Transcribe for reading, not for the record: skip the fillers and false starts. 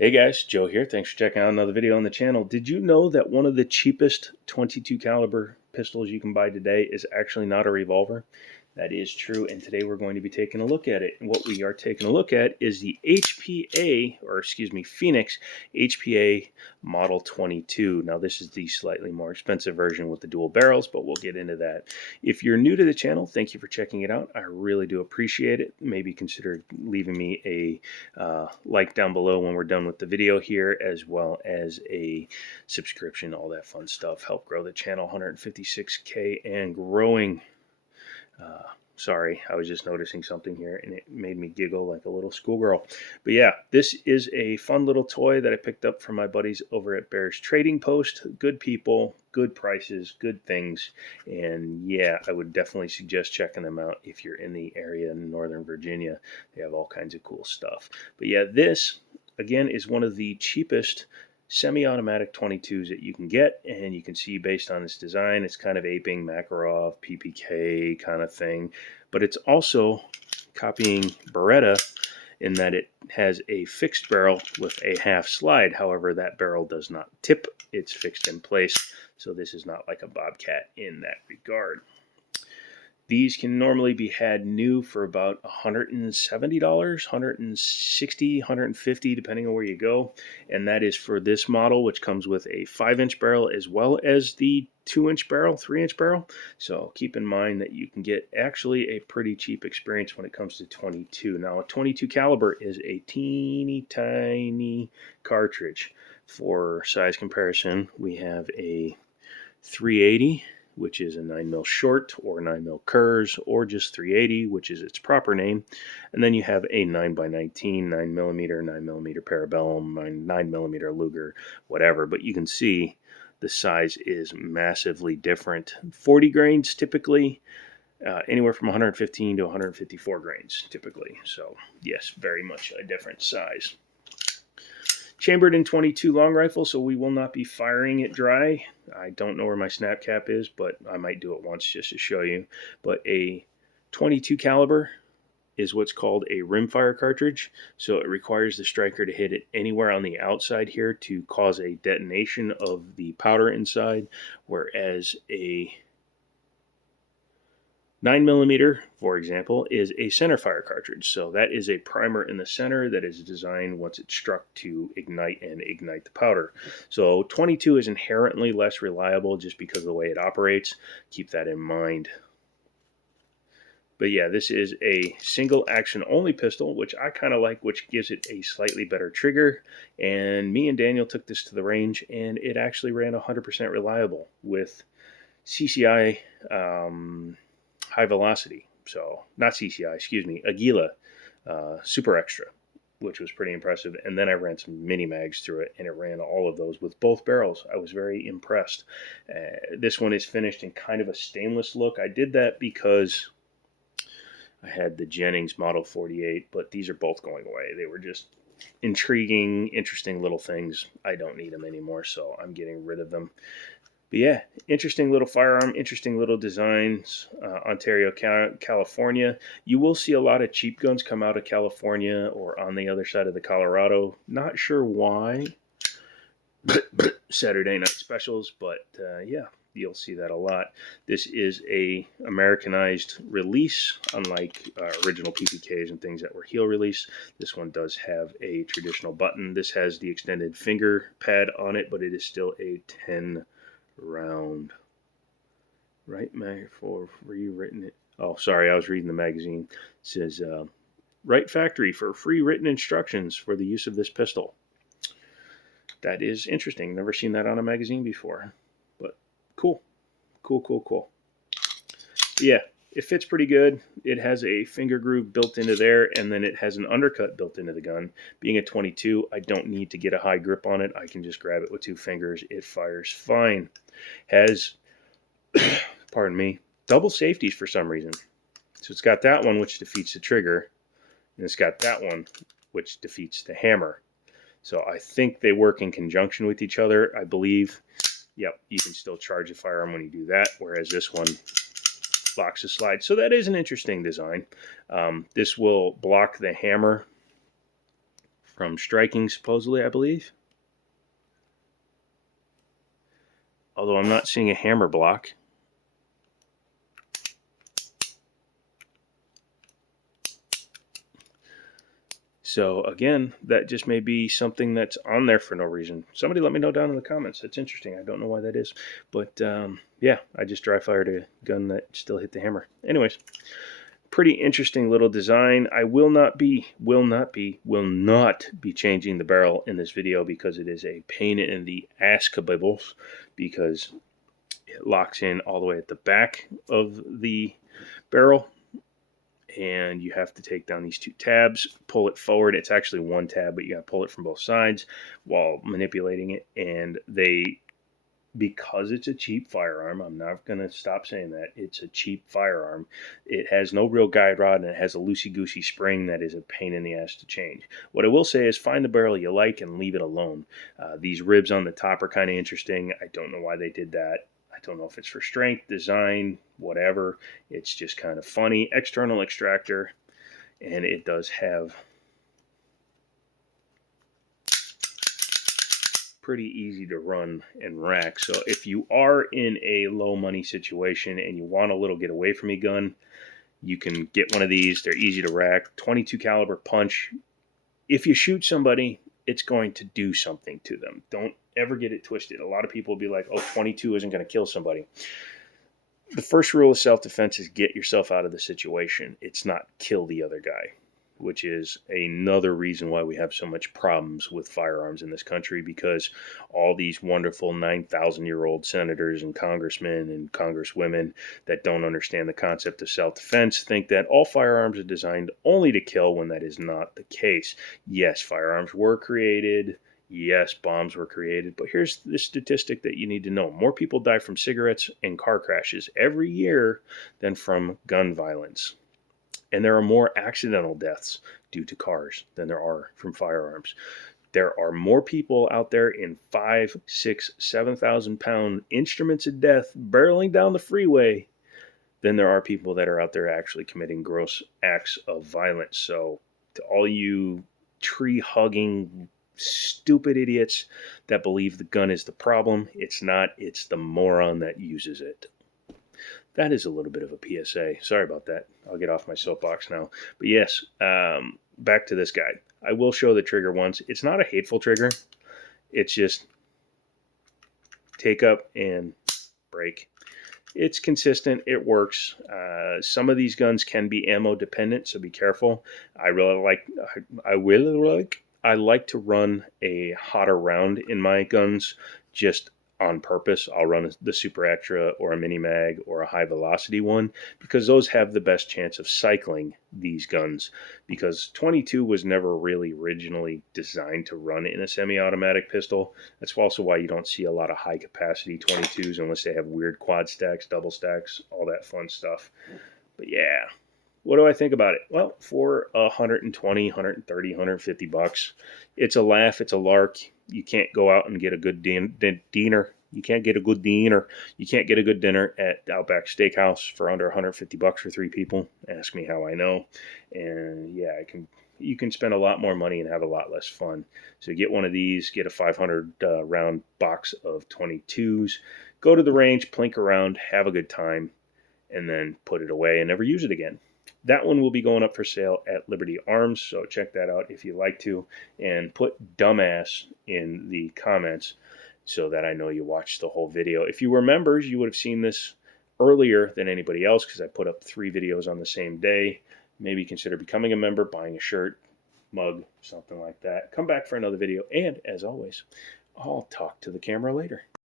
Hey guys, Joe here. Thanks for checking out another video on the channel. Did you know that one of the cheapest 22 caliber pistols you can buy today is actually not a revolver? That is true, and today we're going to be taking a look at it. And what we are taking a look at is the Phoenix HPA Model 22. Now this is the slightly more expensive version with the dual barrels, but we'll get into that. If you're new to the channel, thank you for checking it out. I really do appreciate it. Maybe consider leaving me a like down below when we're done with the video here, as well as a subscription, all that fun stuff. Help grow the channel, 156K and growing. Sorry, I was just noticing something here and it made me giggle like a little schoolgirl. But yeah, this is a fun little toy that I picked up from my buddies over at Bear's Trading Post. Good people, good prices, good things. And yeah, I would definitely suggest checking them out if you're in the area in Northern Virginia. They have all kinds of cool stuff. But yeah, this again is one of the cheapest semi-automatic 22s that you can get, and you can see based on its design it's kind of aping Makarov PPK kind of thing, but it's also copying Beretta in that it has a fixed barrel with a half slide. However, that barrel does not tip, it's fixed in place, so this is not like a Bobcat in that regard. These can normally be had new for about $170, $160, $150, depending on where you go. And that is for this model, which comes with a 5-inch barrel as well as the 2-inch barrel, 3-inch barrel. So keep in mind that you can get actually a pretty cheap experience when it comes to 22. Now, a 22 caliber is a teeny tiny cartridge. For size comparison, we have a 380, which is a 9mm short, or 9mm Kurz, or just 380, which is its proper name. And then you have a 9x19, 9mm, 9mm Parabellum, 9mm Luger, whatever. But you can see the size is massively different. 40 grains typically, anywhere from 115 to 154 grains typically. So yes, very much a different size. Chambered in 22 long rifle, so we will not be firing it dry. I don't know where my snap cap is, but I might do it once just to show you. But a 22 caliber is what's called a rimfire cartridge, so it requires the striker to hit it anywhere on the outside here to cause a detonation of the powder inside, whereas a 9mm, for example, is a Centerfire cartridge. So that is a primer in the center that is designed once it's struck to ignite the powder. So 22 is inherently less reliable just because of the way it operates. Keep that in mind. But yeah, this is a single action only pistol, which I kind of like, which gives it a slightly better trigger. And me and Daniel took this to the range and it actually ran 100% reliable with CCI high velocity. So not CCI, excuse me, Aguila Super Extra, which was pretty impressive. And then I ran some mini mags through it and it ran all of those with both barrels. I was very impressed. This one is finished in kind of a stainless look. I did that because I had the Jennings Model 48, but these are both going away. They were just intriguing, interesting little things. I don't need them anymore, so I'm getting rid of them. But yeah, interesting little firearm, interesting little designs. Ontario, California. You will see a lot of cheap guns come out of California or on the other side of the Colorado. Not sure why. Saturday night specials, but yeah, you'll see that a lot. This is a Americanized release, unlike original PPKs and things that were heel release. This one does have a traditional button. This has the extended finger pad on it, but it is still a 10 round. Right, Mag, for rewritten it. Oh, sorry, I was reading the magazine. It says, right factory for free written instructions for the use of this pistol. That is interesting. Never seen that on a magazine before. But cool. Cool. Yeah, it fits pretty good. It has a finger groove built into there, and then it has an undercut built into the gun. Being a 22, I don't need to get a high grip on it. I can just grab it with 2 fingers. It fires fine. Has, pardon me, double safeties for some reason. So it's got that one, which defeats the trigger, and it's got that one, which defeats the hammer. So I think they work in conjunction with each other. I believe, yep, you can still charge the firearm when you do that, whereas this one blocks the slide. So that is an interesting design. This will block the hammer from striking, supposedly, I believe. Although I'm not seeing a hammer block. So again, that just may be something that's on there for no reason. Somebody let me know down in the comments. That's interesting. I don't know why that is. But yeah, I just dry fired a gun that still hit the hammer. Anyways, pretty interesting little design. I will not be changing the barrel in this video because it is a pain in the ass kabibbles, because it locks in all the way at the back of the barrel. And you have to take down these two tabs, pull it forward. It's actually one tab, but you got to pull it from both sides while manipulating it. And because it's a cheap firearm, I'm not going to stop saying that. It's a cheap firearm. It has no real guide rod, and it has a loosey-goosey spring that is a pain in the ass to change. What I will say is find the barrel you like and leave it alone. These ribs on the top are kind of interesting. I don't know why they did that. I don't know if it's for strength, design, whatever. It's just kind of funny. External extractor, and it does have pretty easy to run and rack. So if you are in a low money situation and you want a little get away from me gun, you can get one of these. They're easy to rack. 22 caliber punch. If you shoot somebody, it's going to do something to them. Don't ever get it twisted. A lot of people will be like, oh, 22 isn't going to kill somebody. The first rule of self-defense is get yourself out of the situation. It's not kill the other guy, which is another reason why we have so much problems with firearms in this country, because all these wonderful 9,000-year-old senators and congressmen and congresswomen that don't understand the concept of self-defense think that all firearms are designed only to kill, when that is not the case. Yes, firearms were created. Yes, bombs were created, but here's the statistic that you need to know. More people die from cigarettes and car crashes every year than from gun violence. And there are more accidental deaths due to cars than there are from firearms. There are more people out there in 5, 6, 7,000 pound instruments of death barreling down the freeway than there are people that are out there actually committing gross acts of violence. So to all you tree hugging stupid idiots that believe the gun is the problem, it's not. It's the moron that uses it. That is a little bit of a PSA. Sorry about that. I'll get off my soapbox now. But yes, back to this guy. I will show the trigger once. It's not a hateful trigger. It's just take up and break. It's consistent. It works. Some of these guns can be ammo dependent, so be careful. I like to run a hotter round in my guns just on purpose. I'll run the Super Extra or a Mini Mag or a high velocity one, because those have the best chance of cycling these guns, because 22 was never really originally designed to run in a semi-automatic pistol. That's also why you don't see a lot of high capacity 22s unless they have weird quad stacks, double stacks, all that fun stuff. But yeah, what do I think about it? Well, for 120, 130, 150 bucks, it's a laugh, it's a lark. You can't go out and get a good dinner. You can't get a good dinner. You can't get a good dinner at Outback Steakhouse for under 150 bucks for 3 people. Ask me how I know. And yeah, you can spend a lot more money and have a lot less fun. So get one of these, get a 500 round box of 22s, go to the range, plink around, have a good time, and then put it away and never use it again. That one will be going up for sale at Liberty Arms, so check that out if you like to, and put dumbass in the comments so that I know you watched the whole video. If you were members, you would have seen this earlier than anybody else, because I put up 3 videos on the same day. Maybe consider becoming a member, buying a shirt, mug, something like that. Come back for another video, and as always, I'll talk to the camera later.